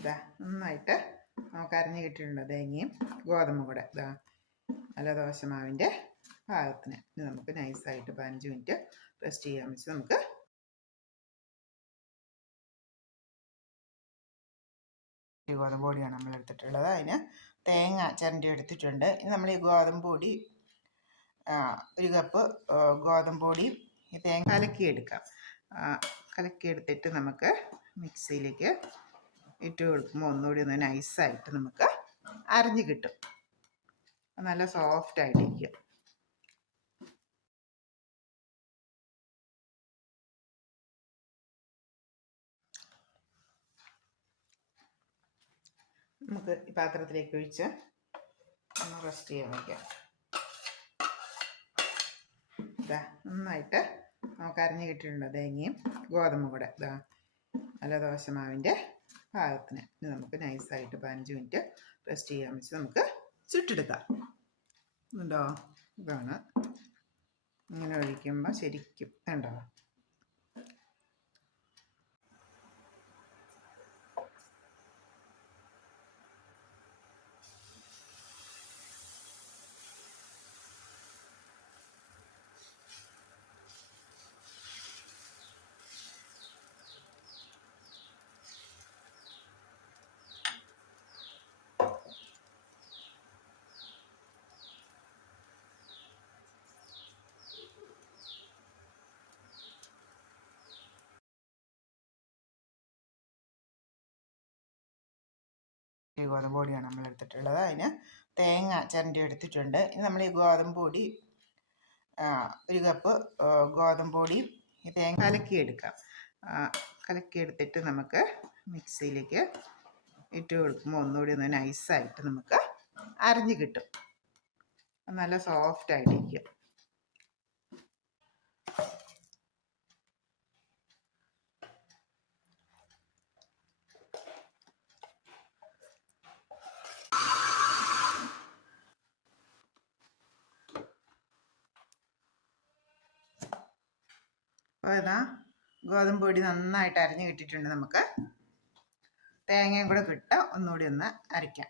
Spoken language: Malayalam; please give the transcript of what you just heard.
ഇതാ നന്നായിട്ട് നമുക്ക് അരഞ്ഞ് കിട്ടിയിട്ടുണ്ട്. തേങ്ങയും ഗോതമ്പും കൂടെ ഇതാ നല്ല ദോശമാവിൻ്റെ പാകത്തിന്. ഇനി നമുക്ക് നൈസായിട്ട് 15 മിനിറ്റ് റെസ്റ്റ് ചെയ്യാൻ വെച്ച് നമുക്ക് ഗോതമ്പ് പൊടിയാണ് നമ്മൾ എടുത്തിട്ടുള്ളത്. അതിന് തേങ്ങ ചിരണ്ടി എടുത്തിട്ടുണ്ട്. ഇനി നമ്മൾ ഈ ഗോതമ്പ് പൊടി 1 കപ്പ് ഗോതമ്പ് പൊടിയും ഈ തേങ്ങ കലക്കിയെടുക്കാം. കലക്കിയെടുത്തിട്ട് നമുക്ക് മിക്സിയിലേക്ക് ഇട്ട് കൊടുക്കുമ്പോൾ ഒന്നുകൂടി ഒന്ന് നൈസായിട്ട് നമുക്ക് അരഞ്ഞ് കിട്ടും. നല്ല സോഫ്റ്റായിട്ടിരിക്കും. നമുക്ക് ഈ പാത്രത്തിലേക്ക് ഒഴിച്ച് ഒന്ന് റെസ്റ്റ് ചെയ്യാൻ വയ്ക്കാം. ഇതാ നന്നായിട്ട് നമുക്ക് അരഞ്ഞ് കിട്ടിയിട്ടുണ്ട്. തേങ്ങയും ഗോതമ്പും കൂടെ ഇതാ നല്ല ദോശമാവിൻ്റെ പാകത്തിന്. ഇനി നമുക്ക് നൈസായിട്ട് 15 മിനിറ്റ് റെസ്റ്റ് ചെയ്യാൻ വെച്ച് നമുക്ക് ചുട്ടെടുക്കാം. ഉണ്ടോ? ഇതാണ് ഇങ്ങനെ ഒഴിക്കുമ്പോൾ ശരിക്കും ഉണ്ടോ? ഗോതമ്പ് പൊടിയാണ് നമ്മൾ എടുത്തിട്ടുള്ളത്. അതിന് തേങ്ങ ചിരണ്ടി എടുത്തിട്ടുണ്ട്. ഇനി നമ്മൾ ഈ ഗോതമ്പ് പൊടി 1 കപ്പ് ഗോതമ്പ് പൊടിയും ഈ തേങ്ങ കലക്കിയെടുക്കാം. കലക്കിയെടുത്തിട്ട് നമുക്ക് മിക്സിയിലേക്ക് ഇട്ട് കൊടുക്കുമ്പോൾ ഒന്നുകൂടി ഒന്ന് നൈസായിട്ട് നമുക്ക് അരഞ്ഞ് കിട്ടും. നല്ല സോഫ്റ്റായിട്ടിരിക്കും. അപ്പോൾ ഇതാ ഗോതമ്പ് പൊടി നന്നായിട്ട് അരഞ്ഞ് കിട്ടിയിട്ടുണ്ട്. നമുക്ക് തേങ്ങയും കൂടെ ഇട്ട് ഒന്നുകൂടി ഒന്ന് അരയ്ക്കാം.